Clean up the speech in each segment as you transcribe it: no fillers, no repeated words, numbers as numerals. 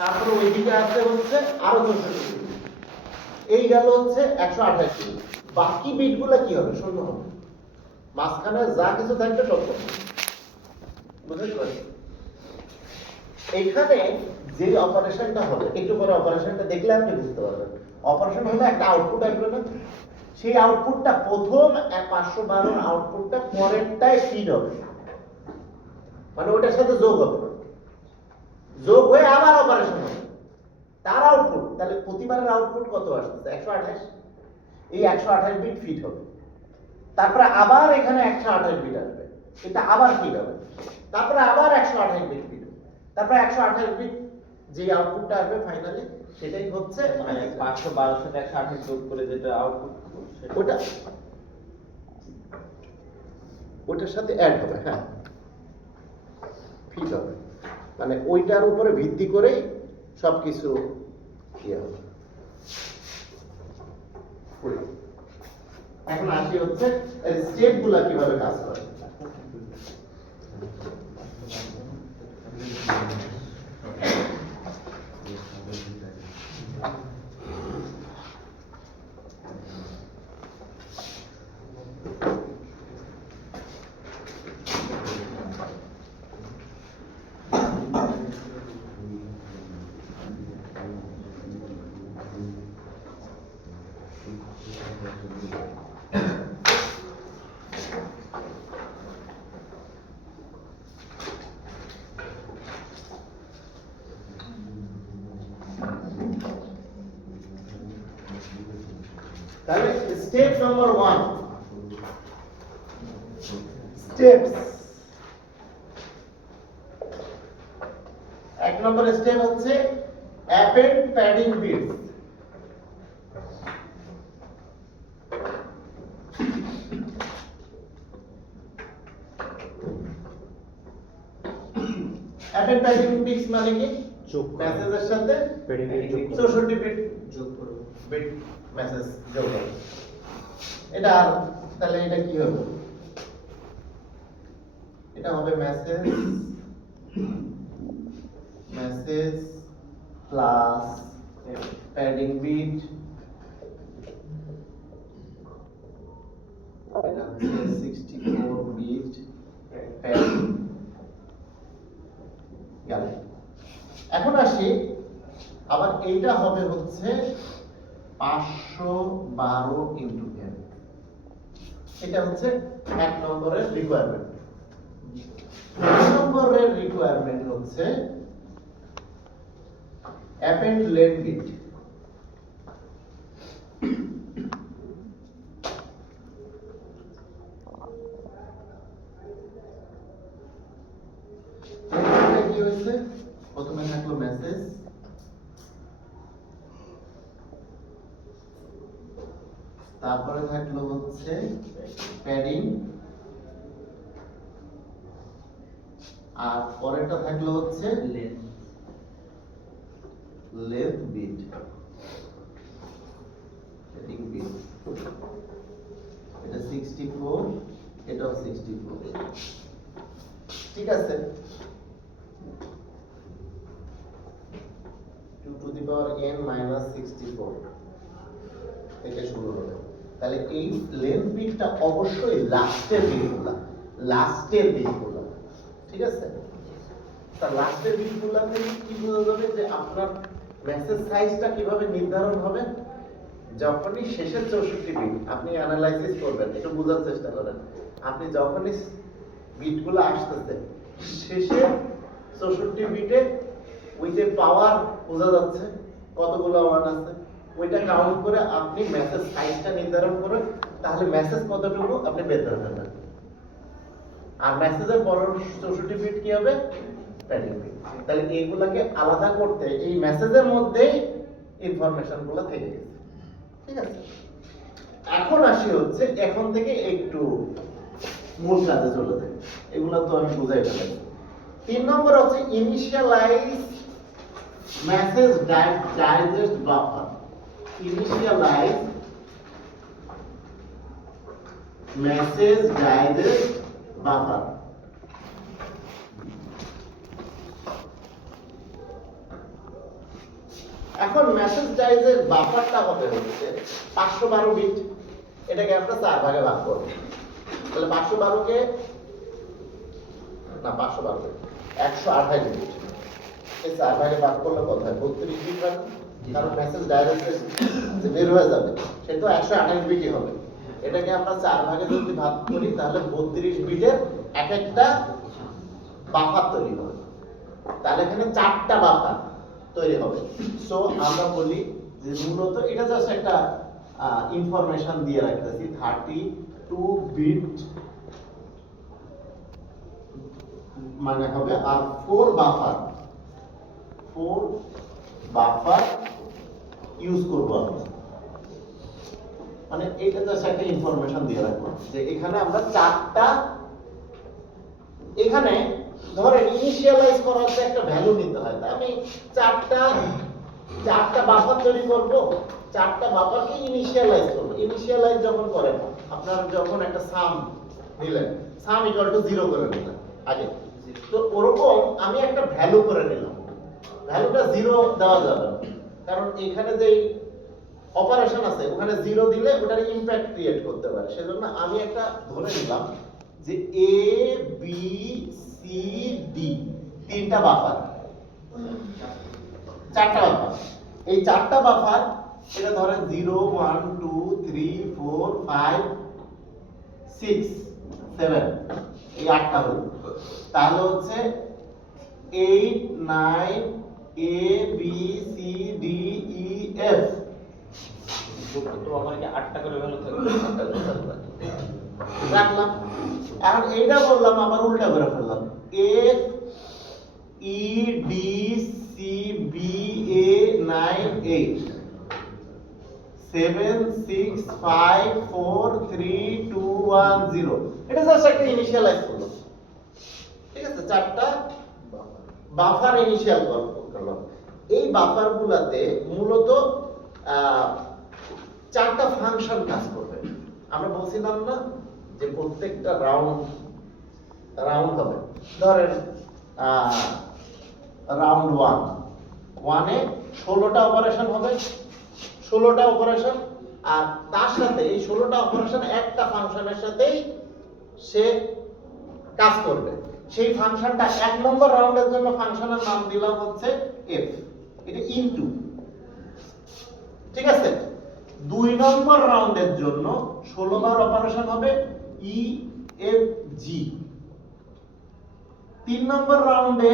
তারপরে ওইদিকে আছে হচ্ছে আরো 64 বিট, এই গেল হচ্ছে 128 বিট। বাকি বিটগুলো কি হবে? শূন্য হবে, মাঝখানে যা কিছু থাকবে সব শূন্য। বুঝতে পারছেন? এইখানে যে অপারেশনটা হবে, একটু পরে অপারেশনটা দেখলে আপনি বুঝতে পারবেন। অপারেশন হলো একটা আউটপুট আসবে না, সেই আউটপুটটা প্রথম 512 আউটপুটটা পরেরটায় ফিড হবে, মানে ওটার সাথে যোগ হবে, যোগ হয়ে আবার অপারেশন হবে, তার আউটপুট। তাহলে প্রতিবারের আউটপুট কত আসছে? 128। এই 128 বিট ফিড হবে, তারপরে আবার এখানে 128 বিট আসবে, এটা আবার ফিড হবে, তারপরে আবার 128 বিট ফিড হবে, তারপরে 128 বিট যে আউটপুটটা আসবে ফাইনালি, সেটাই হচ্ছে মানে 512 সাথে 128 যোগ করে যেটা আউটপুট ওটা ওটার সাথে অ্যাড হবে। হ্যাঁ, ফিড হবে, মানে ওইটার উপরে ভিত্তি করেই সবকিছু ইয়ে হবে। এখন আসি হচ্ছে স্টেপ গুলা কিভাবে কাজ করে। তাহলে স্টেপ নাম্বার 1, স্টেপস। এক নম্বর স্টেপ হচ্ছে append padding bits. Append padding bits মানে কি? মেসেজের সাথে প্যাডিং বিট 64 বিট যোগ করব, বিট মেসেজ যোগ করব। এটা তাহলে এটা কি হবে? এটা হবে message message plus padding bit, এটা হচ্ছে 64 বিট প্যাডিং। গেল। এখন আসি, আবার এইটা হবে হচ্ছে 512 ইনটু n। এটা হচ্ছে এক নম্বরের রিকোয়ারমেন্ট। দুই নম্বরের রিকোয়ারমেন্ট হচ্ছে অ্যাপেন্ড লেট বিট। কি হয়েছে? প্রথমে থাকলো মেসেজ, তারপরে থাকলো হচ্ছে প্যাডিং, আর পরেরটা থাকলো হচ্ছে লেট বিট, প্যাডিং বিট। এটা 64, এটাও 64। ঠিক আছে, 2 to the power n minus 64 থেকে শুরু হবে। তাহলে এই লেন্থ বিটটা অবশ্যই লাস্টের বিটগুলো, ঠিক আছে? তার লাস্টের বিটগুলো থেকে কি বোঝা যাবে যে আপনার মেসেজ সাইজটা কিভাবে নির্ধারণ হবে? যখনই শেষের 64 বিট আপনি অ্যানালাইসিস করবেন, একটু বোঝার চেষ্টা করেন। আপনি যখনই বিটগুলো আসতেছে শেষে 64 বিটে ওই যে পাওয়ার বোঝা যাচ্ছে কতগুলো ওয়ান আছে, ওইটা কাউন্ট করে আপনি মেসেজ সাইজটা নির্ধারণ করেন, তাহলে মেসেজ কতটুকু আপনি বের করে ফেলবেন। আর মেসেজের পরের 64 বিট কি হবে? Padding bit. তাহলে এইগুলাকে আলাদা করতে এই মেসেজের মধ্যেই ইনফরমেশন গুলো থেকে গেছে, ঠিক আছে? এখন আসি হচ্ছে, এখন থেকে একটু মূল কাজে চলে যায়, এগুলো তো আমি বুঝাই ফেলেছি। 3 নম্বর হচ্ছে initialize message digest buffer. Initialize message digest buffer. এখন মেসেজ ডাইজের বাফারটা হবে হচ্ছে 512 বিট, এটাকে আমরা 4 ভাগে ভাগ করব। তাহলে 512 কে না 512 128 বিট এই 4 ভাগে ভাগ করলে কত হয়? 32 বিট হয়। কারণ মেসেজ ডাইরেক্ট যে বের হয়ে যাবে সেটা তো 128 বিটই হবে। এটাকে আমরা 4 ভাগে যদি ভাগ করি তাহলে 32 বিটের এক একটা বাফার তৈরি হবে। তাহলে এখানে 4টা বাফার তৈরি হবে। সো আমরা বলি যে মূলত এটা জাস্ট একটা ইনফরমেশন দিয়ে রাখতেছি 32 বিট মানে হবে আর 4 বাফার ইউজ করব আমরা। মানে এটা জাস্ট একটা ইনফরমেশন দিয়ে রাখলাম যে এখানে আমরা 4টা, এখানে ধরেন ইনিশিয়ালাইজ করার যে একটা ভ্যালু নিতে হয়, তাই আমি 4টা বাফার তৈরি করব, 4টা বাফারকে ইনিশিয়ালাইজ করব। ইনিশিয়ালাইজ যখন করেন আপনার যখন একটা সাম নিলেন, সাম ইকুয়াল টু 0 করে নিলেন আগে, তো ওরকম আমি একটা ভ্যালু করে নিলাম। ভ্যালুটা 0 দেওয়া যাবে না, কারণ এখানে যে অপারেশন আছে ওখানে 0 দিলে ওটার ইমপ্যাক্ট ক্রিয়েট করতে পারে। সেজন্য আমি একটা ধরে নিলাম যে এ বি সি ডি 3টা বাফার, 4টা বাফার। এই 4টা বাফার এটা ধরেন 0 1 2 3 4 5 6 7 এই 8টা হলো। তাহলে হচ্ছে 8 9 A B C D E F. তো আমার কি 8টা করে ভ্যালু থাকবে? রাখলাম। এখন এইটা বললাম আবার উল্টা করে ফেললাম, F E D C B A 9 8 7 6 5 4 3 2 1 0। এটা জাস্ট একটা ইনিশিয়ালাইজ করলাম, ঠিক আছে? 4টা বাফার ইনিশিয়াল করলাম। এই বাফারগুলোতে মূলত 4টা ফাংশন কাজ করবে। আমরা বলছিলাম না যে প্রত্যেকটা রাউন্ড হবে, ধরেন রাউন্ড 1 এ 16টা অপারেশন হবে, 16টা অপারেশন, আর তার সাথে এই 16টা অপারেশন একটা ফাংশনের সাথেই সে কাজ করবে। সেই ফাংশনটা 1 নম্বর রাউন্ডের জন্য ফাংশনের নাম দিলাম হচ্ছে এফ, এটা ইনটু, ঠিক আছে? 2 নম্বর রাউন্ডের জন্য 16 বার অপারেশন হবে ই এফ জি। 3 নম্বর রাউন্ডে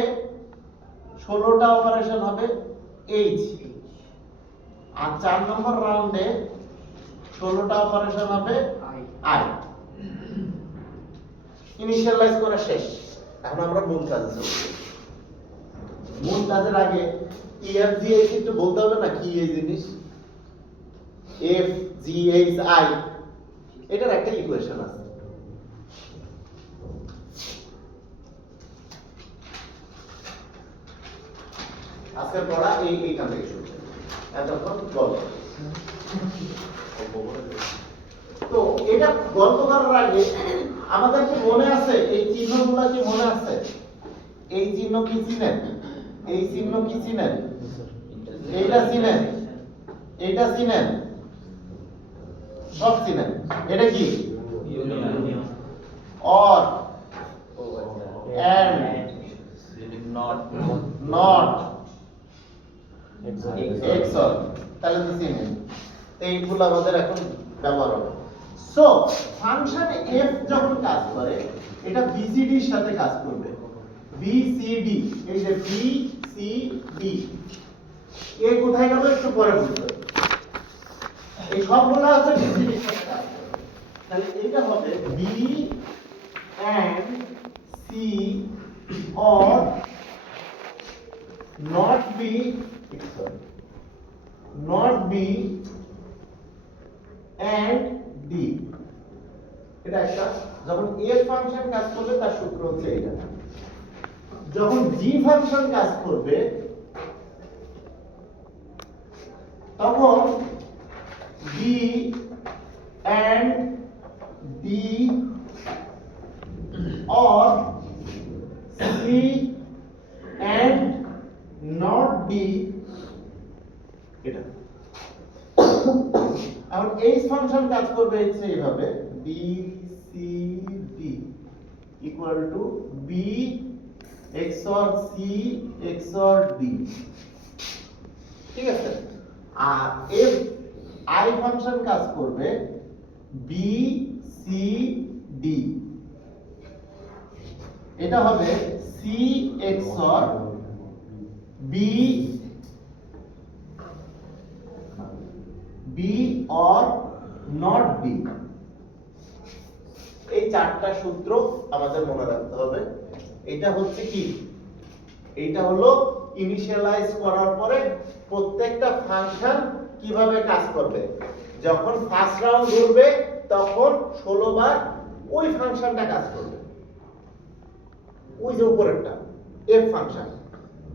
16টা অপারেশন হবে এইচ, আর 4 নম্বর রাউন্ডে 16টা অপারেশন হবে আই। ইনিশিয়ালাইজ করা শেষ। এখন আমরা মূল কাজে চলে যাই। মূল কাজের আগে এফ জি এইচ একটু বলতে হবে না কি এই জিনিস? এফ জি এইচ আই এটার একটা ইকুয়েশন আছে। আজকের পড়া এইখান থেকে শুরু, এতক্ষণ গল্প। তো এটা গল্প করার আগে আমাদের কি মনে আছে এই চিহ্নগুলো কি মনে আছে? এই চিহ্ন কি চিনেন? এই চিহ্ন কি চিনেন? এইটা চিনেন? এইটা চিনেন? সব চিনেন? এটা কি? Union, or, and, not, XOR. তাহলে তো চিনেন। তো এইগুলো আমাদের এখন ব্যবহার হবে। সো ফাংশনে এফ যখন কাজ করে এটা বিসিডি এর সাথে কাজ করবে। বিসিডি, এই যে বিসিডি এ কোথায় গেল একটু পরে বুঝবে। এই সবগুলো আছে বিসিডি এর সাথে কাজ করে। তাহলে এটা হবে B and C or not be and d। এটা একটা, যখন a ফাংশন কাজ করবে তার সূত্র হচ্ছে এটা। যখন g ফাংশন কাজ করবে তখন b and d or c and not d এটা এখন এইচ ফাংশন কাজ করবে হচ্ছে এইভাবে B C D equal to B XOR C XOR D, ঠিক আছে। আর এফ আই ফাংশন কাজ করবে বি সি ডি, এটা হবে C XOR B B or not B. এই চারটা সূত্র আমাদের মনে রাখতে হবে। এটা হচ্ছে কি, এটা হলো ইনিশিয়ালাইজ করার পরে প্রত্যেকটা ফাংশন কিভাবে কাজ করবে। যখন ফার্স্ট রাউন্ড ঘুরবে তখন 16 বার ওই ফাংশনটা কাজ করবে, ওই যে উপরেরটা এফ ফাংশন।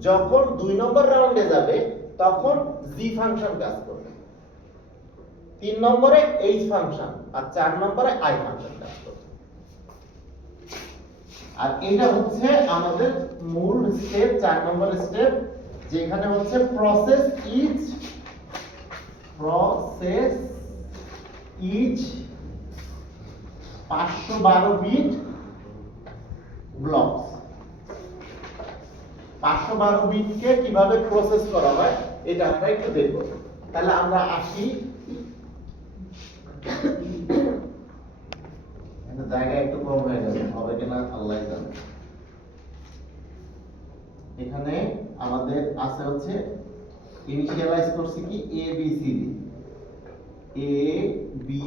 যখন 2 নম্বর রাউন্ডে যাবে তখন জি ফাংশন কাজ করবে, 3 নম্বরে এইচ ফাংশন, আর 4 নম্বরে আই ফাংশন কাজ করবে। আর এটা হচ্ছে আমাদের মূল স্টেপ, 4 নম্বরের স্টেপ, যেখানে হচ্ছে প্রসেস ইচ 512 বিট ব্লকস। 512 বিটকে কিভাবে প্রসেস করা হয় এটা আমরা একটু দেখব। তাহলে আমরা আসি, এটা জায়গা একটু কম হয়ে যাবে, হবে কিনা আল্লাহ জানে। এখানে আমাদের আছে হচ্ছে ইনিশিয়ালাইজ করছি কি এ বি সি ডি, এ বি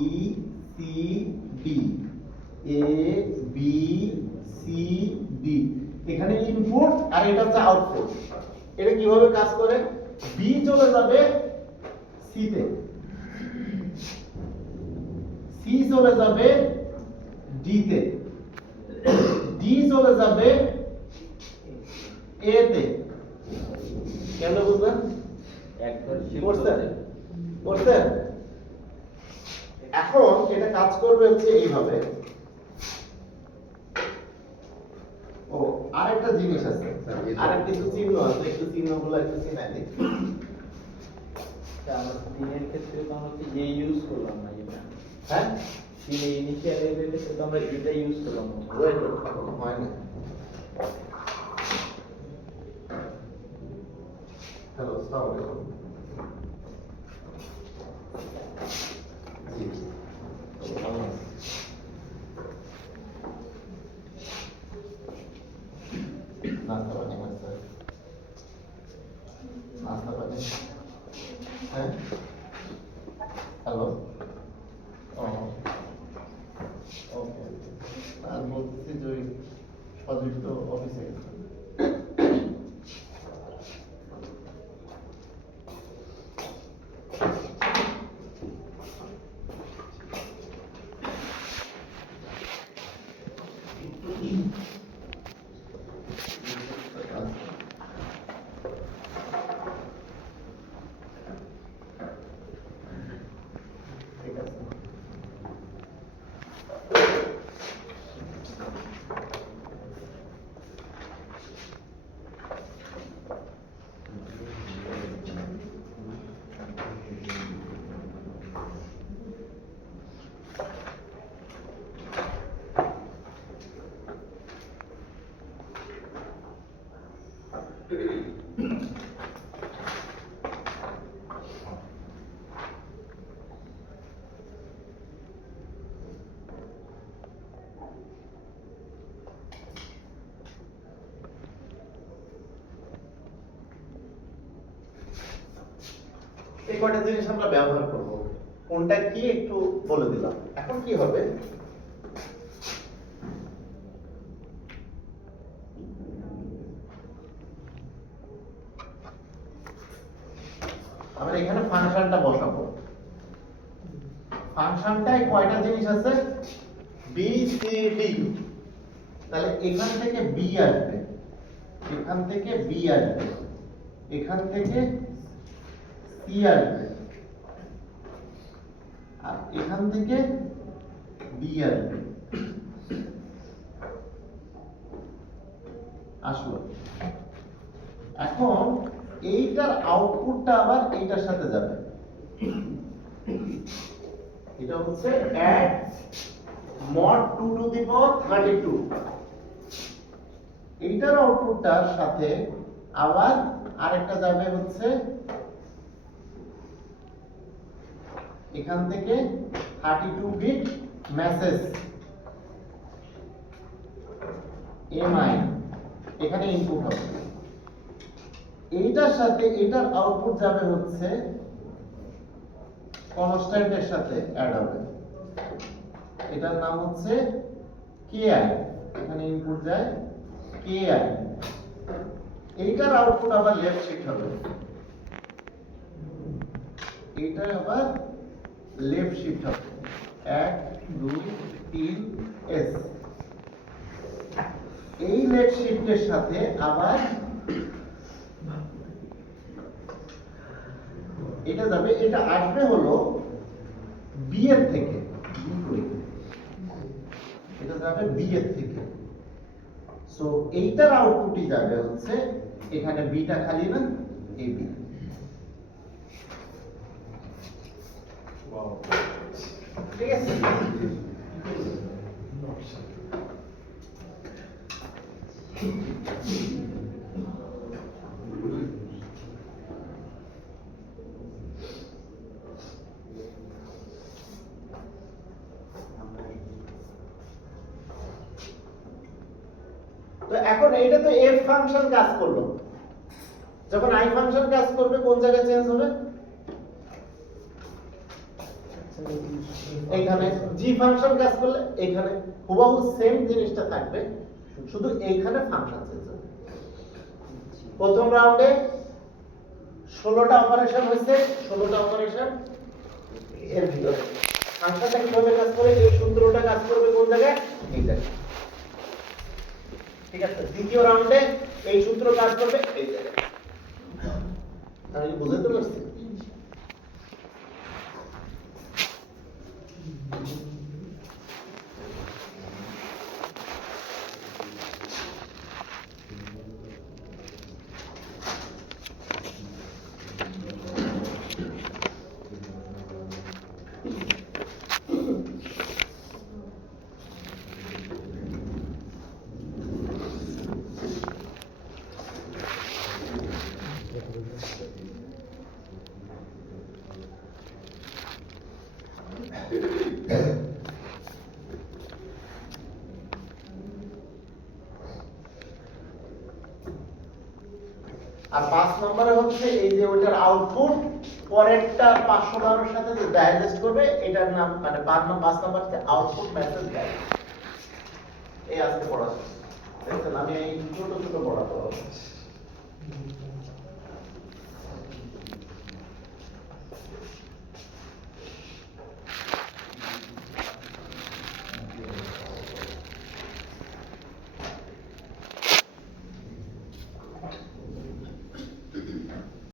সি ডি, এ বি সি ডি। এখানে ইনপুট আর এটা হচ্ছে আউটপুট। এটা কিভাবে কাজ করে, বি চলে যাবে সি তে, সি চলে যাবে ডি তে, ডি চলে যাবে এ তে। কেন বুঝলেন? একবার বুঝছেন? বুঝছেন? এখন এটা কাজ করবে হচ্ছে এইভাবে। ও আরেকটা জিনিস আছে, আরেকটা কিছু চিহ্ন আছে, একটু চিহ্নগুলো একটু চিনাই দিই। আমরা দিনের ক্ষেত্রে তো আমরা হচ্ছে এ ইউজ করলাম না, এটা হ্যাঁ, দিনে ইনিশিয়াল এর ক্ষেত্রে তো আমরা এটা ইউজ করলাম না। ওয়েট এখনো হয় না। হ্যালো, আসসালামু আলাইকুম। জি, নাস্তা পানি আছে, নাস্তা পানি, হ্যাঁ, হ্যালো, ওকে। আর বলতেছি যে ওই সজীব তো অফিসে গেছে। ঠিক আছে। এই কয়টা জিনিস আমরা ব্যবহার করব, কোনটা কি একটু বলে দিলাম। এখন কি হবে, আমরা এখানে ফাংশনটা বসাবো। ফাংশনটায় কয়টা জিনিস আছে, বি সি ডি। তাহলে এখান থেকে বি আসবে, এখান থেকে বি আসবে, এখান থেকে সি আসবে, আর এখান থেকে ডি আসবে। আসলো। এখন এইটার আউটপুটটা আবার এইটার সাথে যাবে। এটা হচ্ছে add mod 2 to the power 32। এইটার আউটপুটটার সাথে আবার আরেকটা যাবে হচ্ছে এখান থেকে 32 বিট মেসেজ এমআই এখানে ইনপুট হবে। এইটার সাথে এটার আউটপুট যাবে হচ্ছে কনস্ট্যান্টের সাথে অ্যাড হবে। এটার নাম হচ্ছে কেআই, এখানে ইনপুট যায় কেআই। এইটার আউটপুট আবার লেফট শিফট হবে, এইটার আবার লেফট শিফট হবে 1 2 3 এস। এই লেফট শিফটের সাথে আবার এটা যাবে, এটা আসবে হলো বি এর থেকে, এটা যাবে বি এর থেকে। সো এইটার আউটপুটই যাবে হচ্ছে এখানে বিটা খালি না, এই বি। ঠিক আছে? তো এখন এইটা তো এফ ফাংশন কাজ করলো, যখন আই ফাংশন কাজ করবে কোন জায়গায় চেঞ্জ হবে? এইখানে জি ফাংশন কাজ করলে এইখানে হুবহু সেম জিনিসটা থাকবে, শুধু এইখানে ফাংশন চেঞ্জ হবে। প্রথম রাউন্ডে 16টা অপারেশন হয়েছে, 16টা অপারেশন এর ভিতরে ফাংশনটা কিভাবে কাজ করে, এই সূত্রটা কাজ করবে কোন জায়গায়? এই জায়গায়। ঠিক আছে? দ্বিতীয় রাউন্ডে এই সূত্র কাজ করবে এই জায়গায়। তাহলে বুঝতে পারছি? আর 5 নম্বরে হচ্ছে এই যে ওটার আউটপুট পরেরটা 512 এর সাথে যে ডাইজেস্ট করবে, এটার নাম মানে 5 নম্বর হচ্ছে আউটপুট মেসেজ ডাইজেস্ট। এই আজকে পড়া শেষ। দেখছেন আমি এই ছোট ছোট পড়া